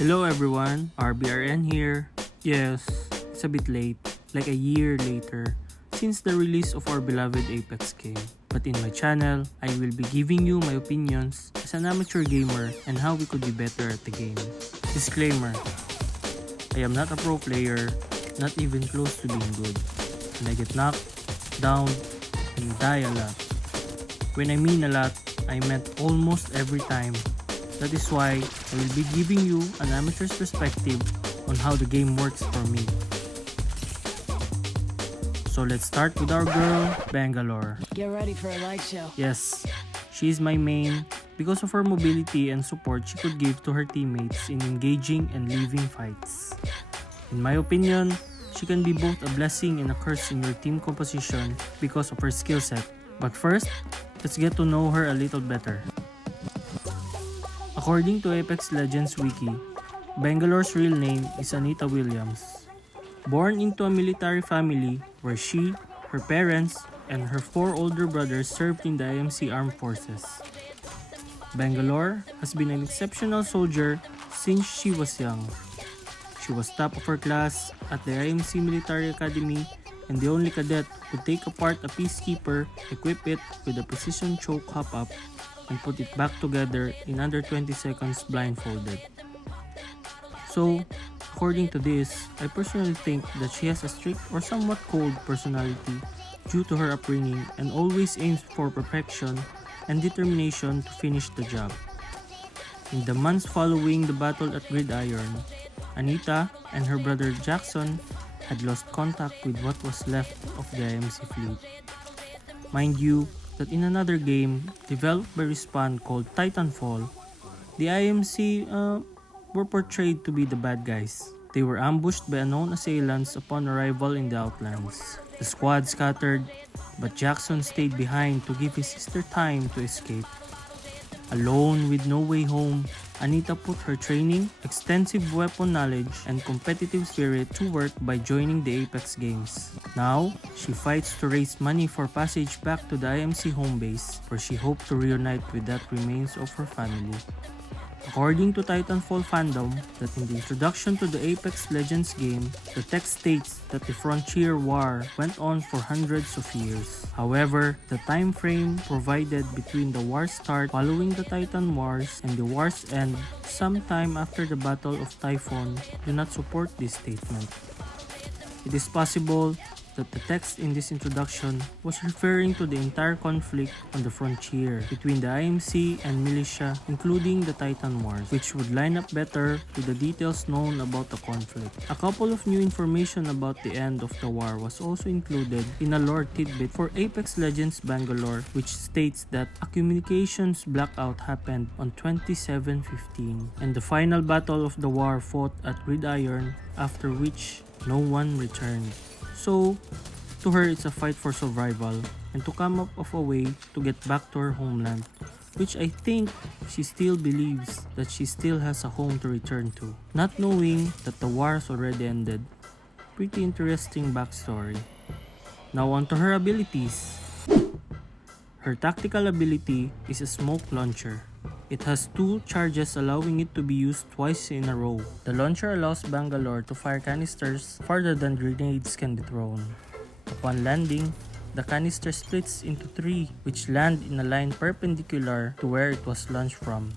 Hello everyone, RBRN here. Yes, it's a bit late, like a year later, since the release of our beloved Apex game. But in my channel, I will be giving you my opinions as an amateur gamer and how we could be better at the game. Disclaimer, I am not a pro player, not even close to being good. And I get knocked, down, and die a lot. When I mean a lot, I meant almost every time. That is why I will be giving you an amateur's perspective on how the game works for me. So let's start with our girl, Bangalore. Get ready for a light show. Yes, she is my main because of her mobility and support she could give to her teammates in engaging and leaving fights. In my opinion, she can be both a blessing and a curse in your team composition because of her skill set. But first, let's get to know her a little better. According to Apex Legends Wiki, Bangalore's real name is Anita Williams. Born into a military family where she, her parents, and her 4 older brothers served in the IMC Armed Forces. Bangalore has been an exceptional soldier since she was young. She was top of her class at the IMC Military Academy and the only cadet who take apart a peacekeeper, equip it with a precision choke hop-up, and put it back together in under 20 seconds blindfolded. So, according to this, I personally think that she has a strict or somewhat cold personality due to her upbringing and always aims for perfection and determination to finish the job. In the months following the battle at Gridiron, Anita and her brother Jackson had lost contact with what was left of the IMC fleet. Mind you, that in another game developed by Respawn called Titanfall, the IMC were portrayed to be the bad guys. They were ambushed by unknown assailants upon arrival in the Outlands. The squad scattered, but Jackson stayed behind to give his sister time to escape. Alone with no way home, Anita put her training, extensive weapon knowledge, and competitive spirit to work by joining the Apex games. Now, she fights to raise money for passage back to the IMC home base, where she hoped to reunite with that remains of her family. According to Titanfall fandom, that in the introduction to the Apex Legends game, the text states that the Frontier War went on for hundreds of years. However, the time frame provided between the war's start following the Titan Wars and the war's end sometime after the Battle of Typhon do not support this statement. It is possible that the text in this introduction was referring to the entire conflict on the frontier between the IMC and militia, including the Titan Wars, which would line up better with the details known about the conflict. A couple of new information about the end of the war was also included in a lore tidbit for Apex Legends Bangalore, which states that a communications blackout happened on 27/15 and the final battle of the war fought at Gridiron, after which no one returned. So, to her it's a fight for survival and to come up of a way to get back to her homeland, which I think she still believes that she still has a home to return to, not knowing that the war has already ended. Pretty interesting backstory. Now on to her abilities. Her tactical ability is a smoke launcher. It has 2 charges allowing it to be used twice in a row. The launcher allows Bangalore to fire canisters farther than grenades can be thrown. Upon landing, the canister splits into 3 which land in a line perpendicular to where it was launched from.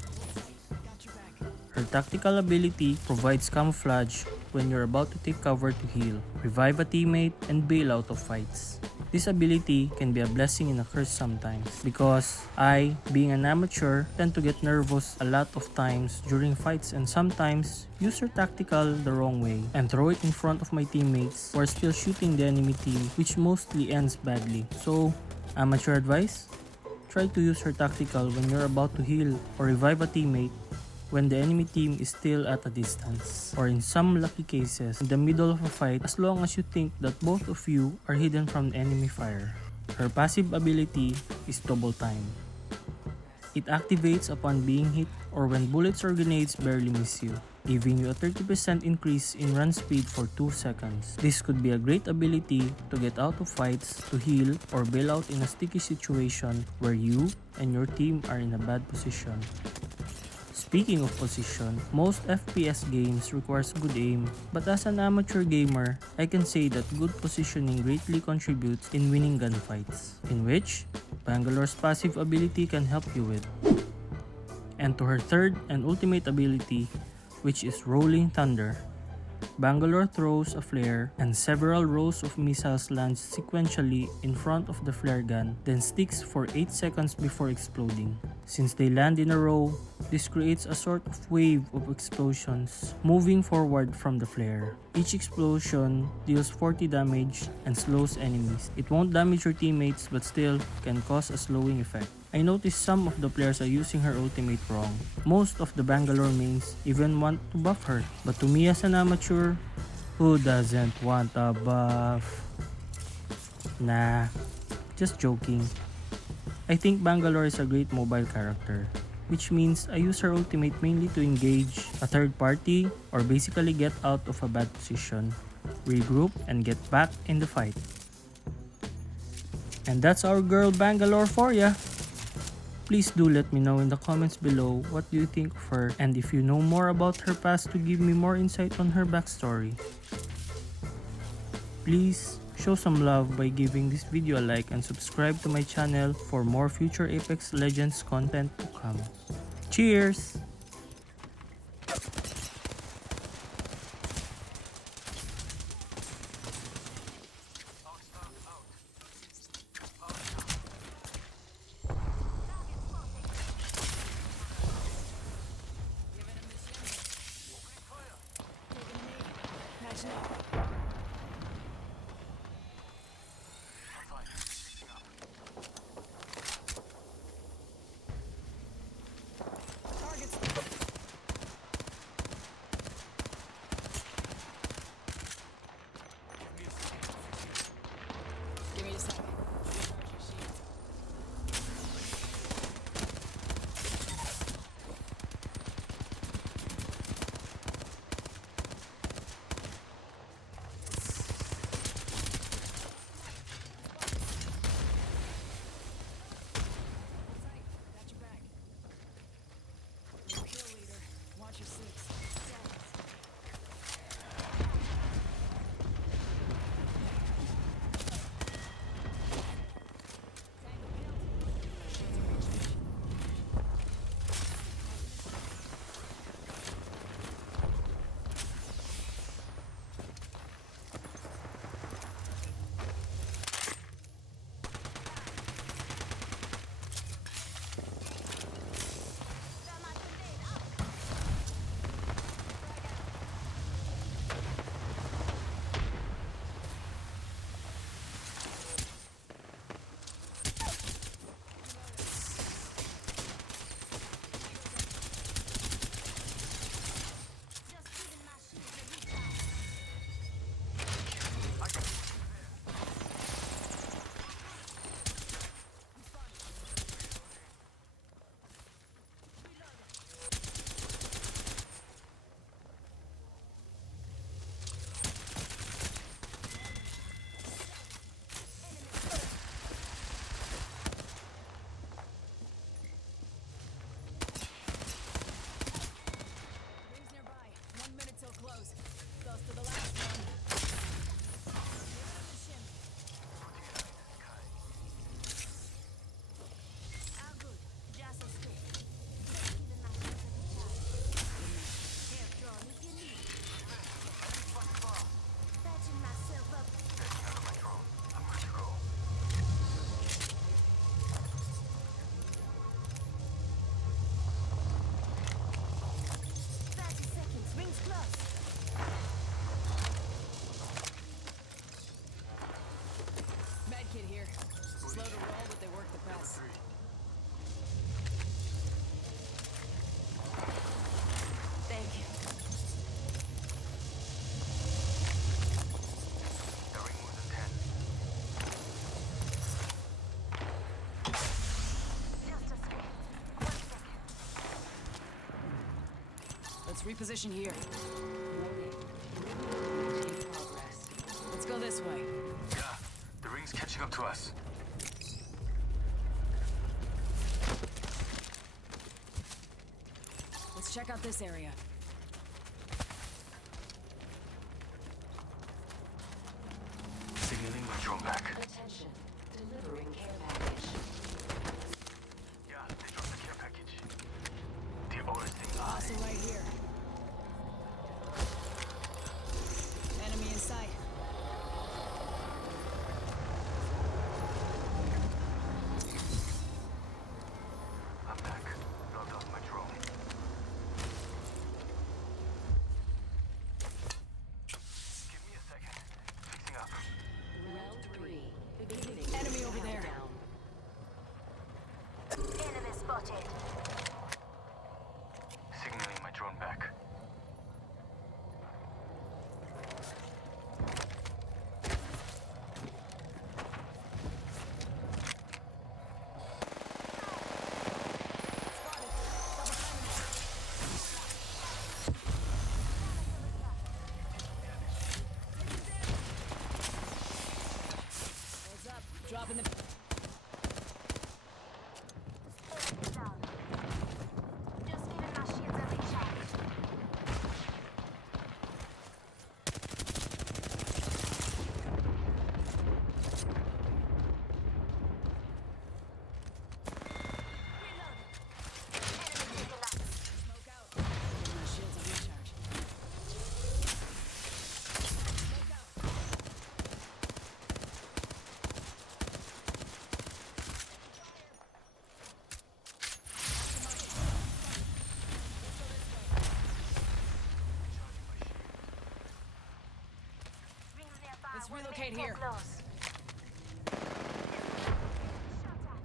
Her tactical ability provides camouflage when you're about to take cover to heal, revive a teammate, and bail out of fights. This ability can be a blessing and a curse sometimes because I, being an amateur, tend to get nervous a lot of times during fights and sometimes use her tactical the wrong way and throw it in front of my teammates who are still shooting the enemy team, which mostly ends badly. So, amateur advice? Try to use her tactical when you're about to heal or revive a teammate when the enemy team is still at a distance, or in some lucky cases, in the middle of a fight as long as you think that both of you are hidden from enemy fire. Her passive ability is double time. It activates upon being hit or when bullets or grenades barely miss you, giving you a 30% increase in run speed for 2 seconds. This could be a great ability to get out of fights, to heal, or bail out in a sticky situation where you and your team are in a bad position. Speaking of position, most FPS games requires good aim, but as an amateur gamer, I can say that good positioning greatly contributes in winning gunfights, in which Bangalore's passive ability can help you with. And to her third and ultimate ability, which is Rolling Thunder, Bangalore throws a flare and several rows of missiles land sequentially in front of the flare gun, then sticks for 8 seconds before exploding. Since they land in a row, this creates a sort of wave of explosions moving forward from the flare. Each explosion deals 40 damage and slows enemies. It won't damage your teammates but still can cause a slowing effect. I noticed some of the players are using her ultimate wrong. Most of the Bangalore mains even want to buff her. But to me as an amateur, who doesn't want a buff? Nah, just joking. I think Bangalore is a great mobile character, which means I use her ultimate mainly to engage a third party or basically get out of a bad position, regroup, and get back in the fight. And that's our girl Bangalore for ya! Please do let me know in the comments below what do you think of her, and if you know more about her past to give me more insight on her backstory. Please show some love by giving this video a like and subscribe to my channel for more future Apex Legends content to come. Cheers! Let's reposition here. Let's go this way. Yeah, the ring's catching up to us. Let's check out this area. Signaling my drone back. Attention. Delivering care package. Yeah, they dropped the care package. The oldest thing Also right here. Enemy in sight. I'm back. Logged off my drone. Give me a second. Fixing up. Round 3. Beginning. Enemy over there. Countdown. Enemy spotted. Signaling my drone back. Heads up. Dropping the... Enemy down. Just giving my shields a recharge. Reload. Enemy taken out. Smoke out. Giving my shields a recharge. Smoke out. Rings nearby. Let's We're relocate getting here. close. Shot at.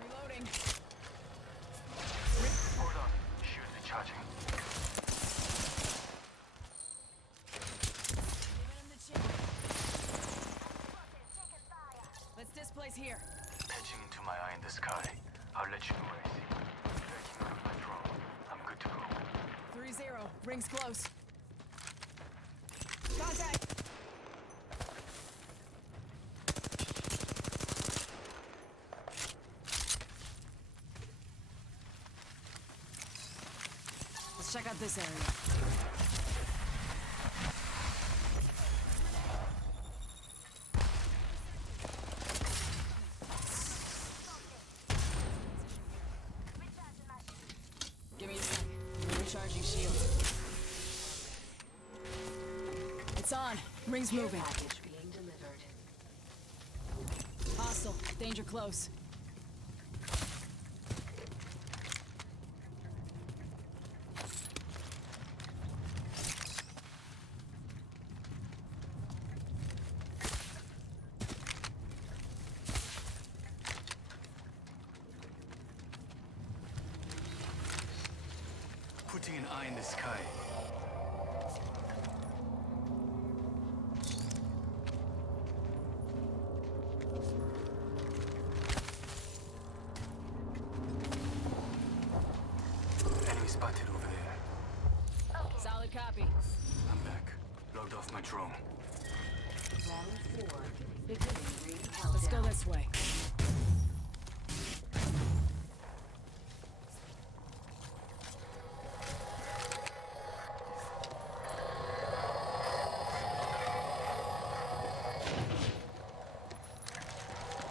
Reloading. Hold on. Shields recharging. Giving him the chance. Spotted. Taking fire. Let's displace here. Patching into my eye in the sky. I'll let you know what I see. Backing out of my drone. I'm good to go. 3-0. Rings close. Contact. Let's check out this area. Recharging my shields. Give me a second. Recharging shields. It's on. Rings Care moving. package being delivered. Hostile. Danger close. Putting an eye in the sky. Enemy spotted over there. Solid copy. I'm back. Logged off my drone. Round 4. Beginning ring countdown. Let's go this way.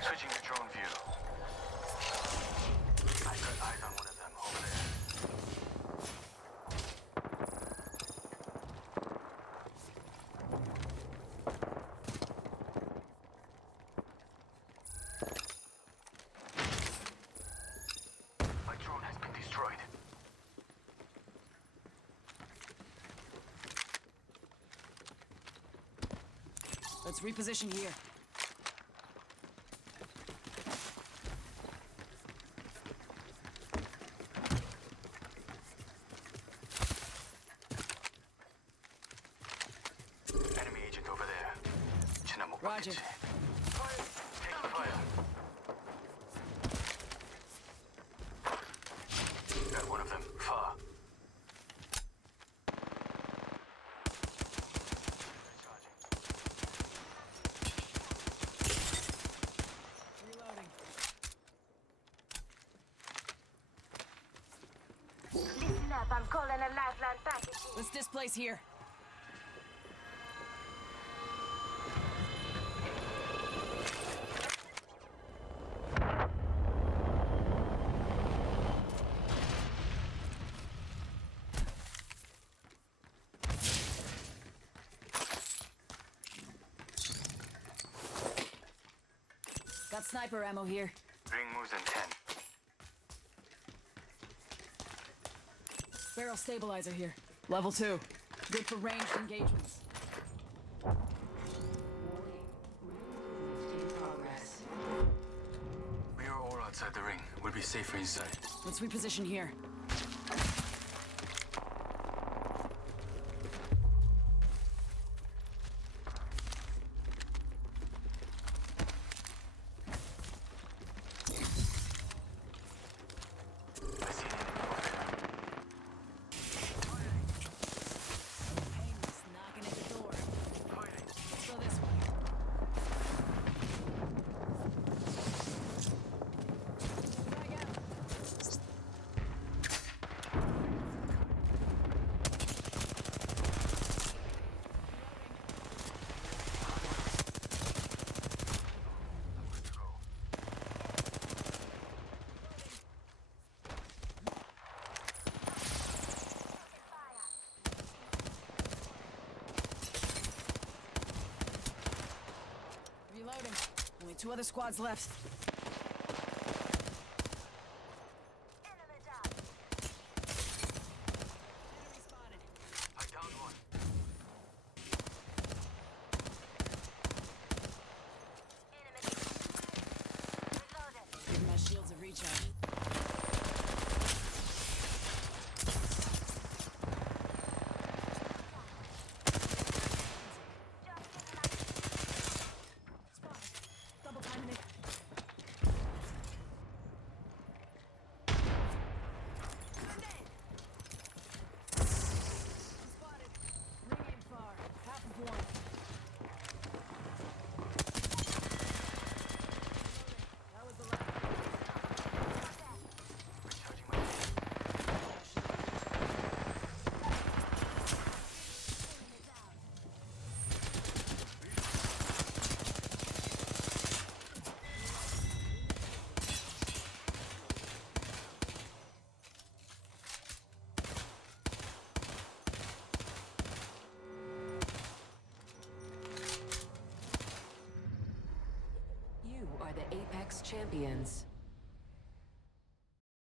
Switching to drone view. I've got eyes on one of them over there. My drone has been destroyed. Let's reposition here. Enemy agent over there. 지나못 Roger. 봤겠지. Taking fire. Got one of them. Far. Recharging. Let's displace here. Got sniper ammo here. Ring moves in 10. Barrel stabilizer here. Level 2. Good for ranged engagements. Warning. Ring in progress. We are all outside the ring. We'll be safer inside. Let's reposition here. I see an enemy over Painless knocking at the door. there. Fighting. Let's go this way. Frag out. Good to go. Reloading. Only 2 other squads left. Enemy down. Enemy spotted. I downed one. Enemy. Reloaded. Giving my shields a recharge. Spotted. Double timing it. Spotted. Ring aim far. Half of one. That was the last. Recharging my shield. You are the Apex champions.